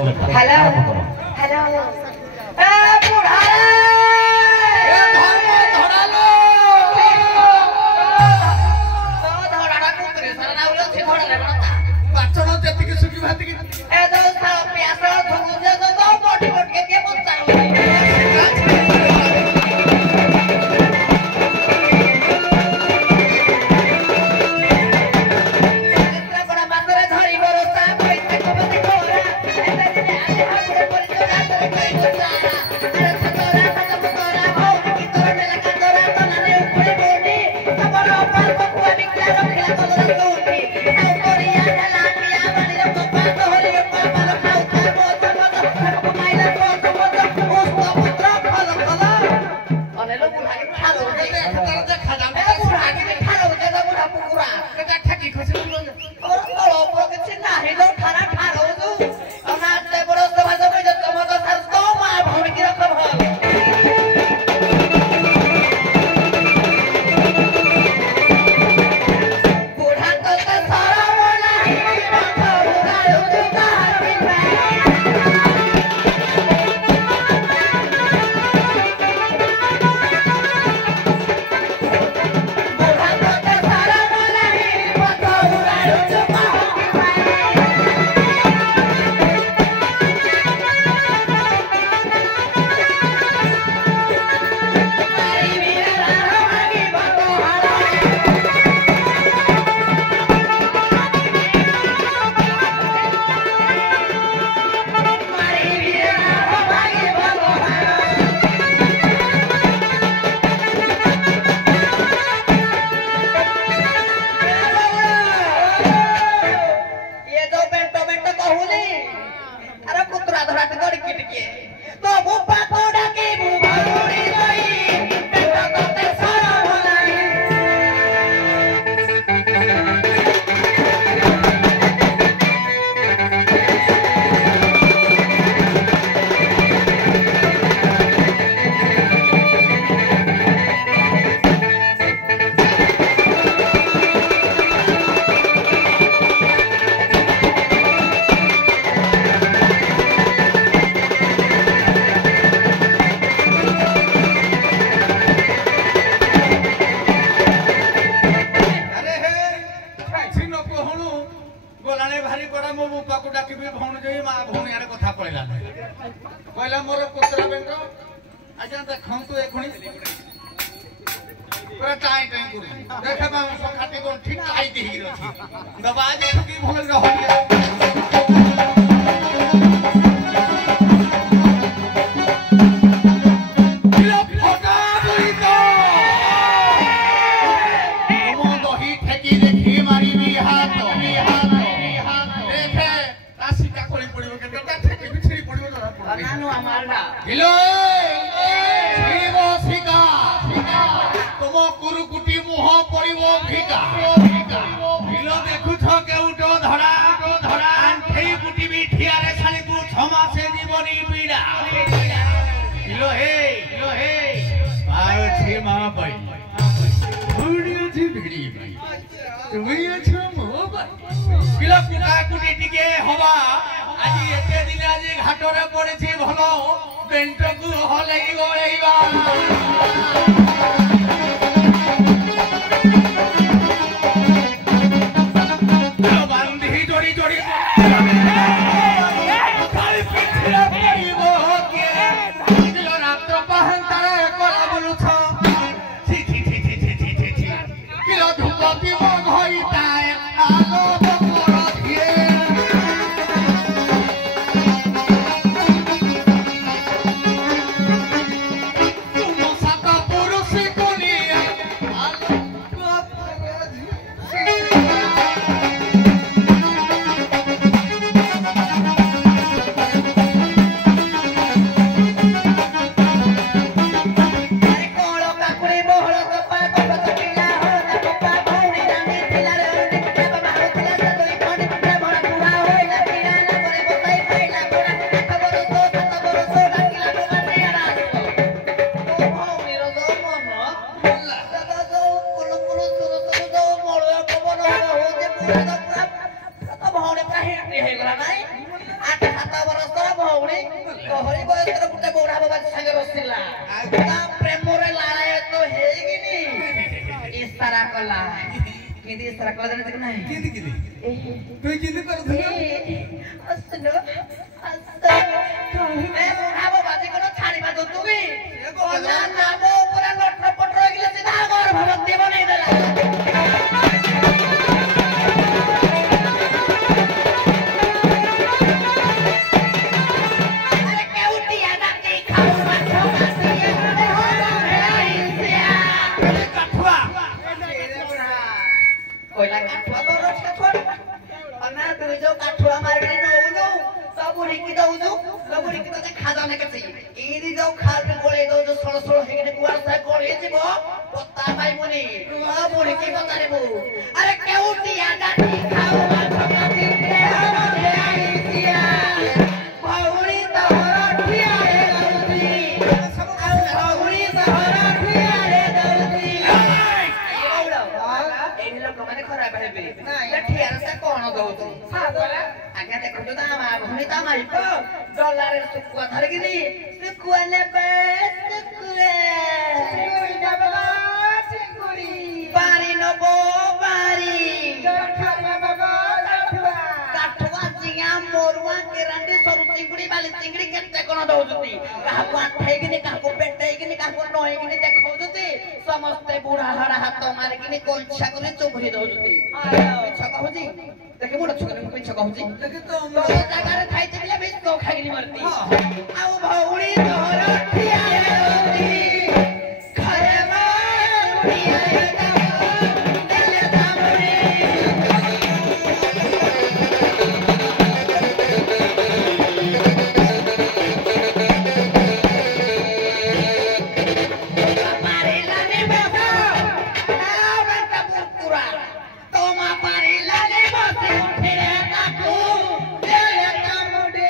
hello hello ए बुढ़ा ए धर्म धरालो तो धराडा कुतरे सरना उलो छि धराले बनता बाचण जतिके सुकी भातिके ए दोस्त प्यास थुगुजे तो मोटी मोटी के बच्चा ତୋହରି ବୟସର ଗୋଟେ ବୁଢା ବାବା ସାଙ୍ଗେ ବସିଲା ତା ପ୍ରେମରେ ଲାଳାଏ ତ ହେଇକିନି ଇଶାରା କଲା किदी इशारा कला जाने तक नहीं किदी किदी तू किदी कर दुनिया असनो असो ए बुढ़ा बाबा जी को छाड़ी बा तू भी ना ना वो पूरा लटर पटर गिले सीधा घर भगवती बनै देला कोयला काठवा तो रोज का छोड़ अन्ना तू जो काठवा मारबे न सब बुढ़ी की दउजो सब बुढ़ी की तो खा जाने के चाहिए इदी जो खाल पे गोले दो जो सोल सोल हे के कुआर से गोले जीवो पत्ता भाई मुनी सब बुढ़ी की बता रे बो अरे केउटिया डाटी खाओ छोटा दिन रे हो आईसिया भौरी तोहरा ठिया रे दउदी सब भौरी तोहरा ठिया रे दउदी लोक खराब हेबे ठियार से कौन दउछ आगे देखो तो दामा भूमि दामा हिप डॉलर सुकुआ धरगिरी सुकुआ नेबे सुकुए डबला चिंगुरी बारी नबो बारी काठवा बाबा काठवा काठवा जिया मोरवा के रंडी सरू चिंगुड़ी वाली चिंगड़ी केते कोन दउछती काहा पाठै गिनी काहा को पेटै गिनी काहा को नोई गिनी देखौजती समस्त बुढ़ा हरा हाथ मारे गिनी कोलछा करे चोभरी दउछती मिछ कहूजी देखे मोड़ छकने मिछ कहूजी देखे तो जगह रे खाइते बिले भी तो खाइली मरती आउ भौड़ी तोहर ठिया रे खरे मा ठिया रे देले दामरे मारे लाने बेटा आ बेटा पुरा तो मा पारे लाने बसे उठे रे ताकू देले दामरे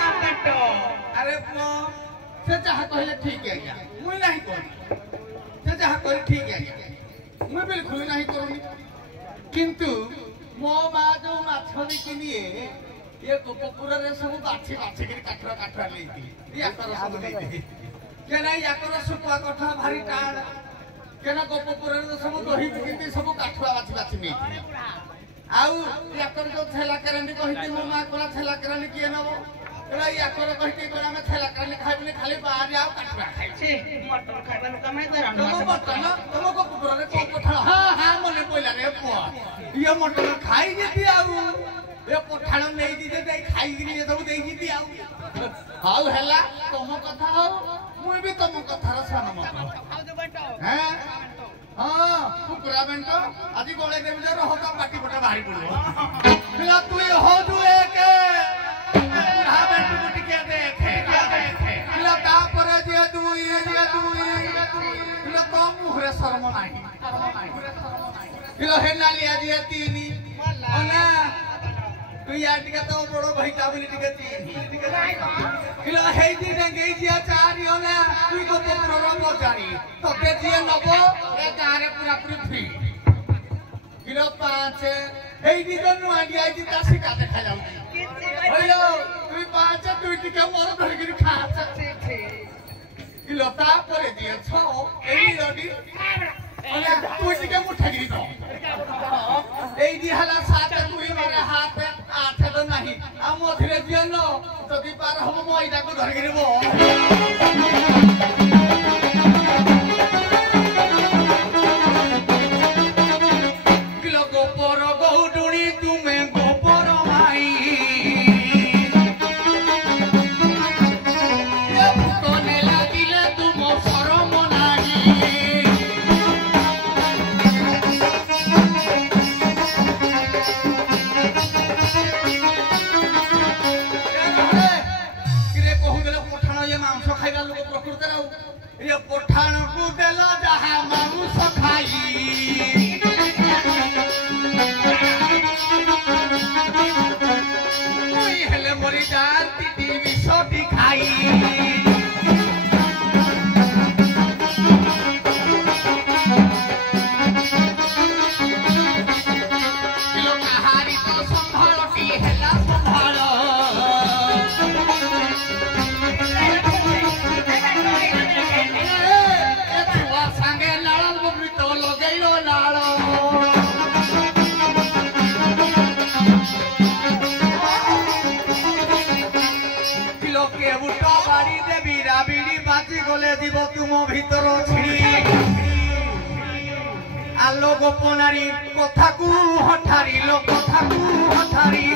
अरे पुओ से जहाँ कहले ठीक है क्या मुई नहीं करी से जहाँ कहले ठीक है क्या मुई बिल्कुल नहीं करूँगी किंतु मो माँ जो माछली के लिए ये गोपपुर रे सब बाछी बाछी के काठरा लेती या कर सब लेती के नहीं या कर सुकुआ कठा भारी टाण के ना गोपपुर रे सब दही किंती सब काठरा बाछी बाछी लेती आउ या कर जो थेला करंडी कहिती मो माँ कोला थेला करंडी किए नबो एला या कर कहिती कोला में थेला करंडी खाइबनी खाली बाहर आउ काठरा खाइ छी मटन खाइबा कमाई दरा तुम मटन तुम गोपपुर रे को कठा हां हां मने पइला रे पुआ ये मटन खाई जेती आउ ए पठाण नै दी दे खाई गिनी ये सब देई जीती आउ हाउ हेला तुम कथा हो मुई भी तुम कथा रा सन मत हैं हां कुकुरा बेंटो आदि गोळे देबे जे रहता पाटी पटा बाहरी पड़ो फिला तू हो तू एक बुढ़ा बेंटो गुटी के देखे फिला ता पर जे दुई फिला तो मुहरे शर्म नाही फिला हेला लिया जे तीनी ओना तू या टिका तो बड़ो भाईटा बोली टिका तीनी फिला हे दी ने गई जिया चारी ओना तू को पुरो रो चारी तो के जिए नबो ए गारे पूरा पृथ्वी किलो 5 हे दी जनु आडी आई ता सिका देखा जाउती हेलो तू 5 तू टिका मोर धर के खा किलो ता परे दिए 6 एई रोडी ओना तू टिका मुठा गिरी तो एई दी हला 7 तू मारे हाथ 8 तो नहीं आ मधुरे दिए न तो दी पार हम मोइदा को धर गिरबो किलो गोपर गौडुणी तुम्हें गोपर माई ये पठान को देला जहा मांस खाई कोई हेले मरी जानती टीवी सोटी खाई किलो कहारी तो संभालती हेला संभालो দিব তুম ভিতর ছিড়ি আলো গোপনারী কথাকু হঠারি লোক কথাকু হঠারি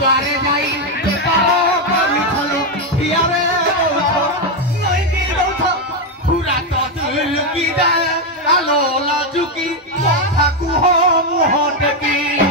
দ্বারে যাই পুরা তো লুকি দেয় আলো লাজুকি কথাকু মুহ টেকি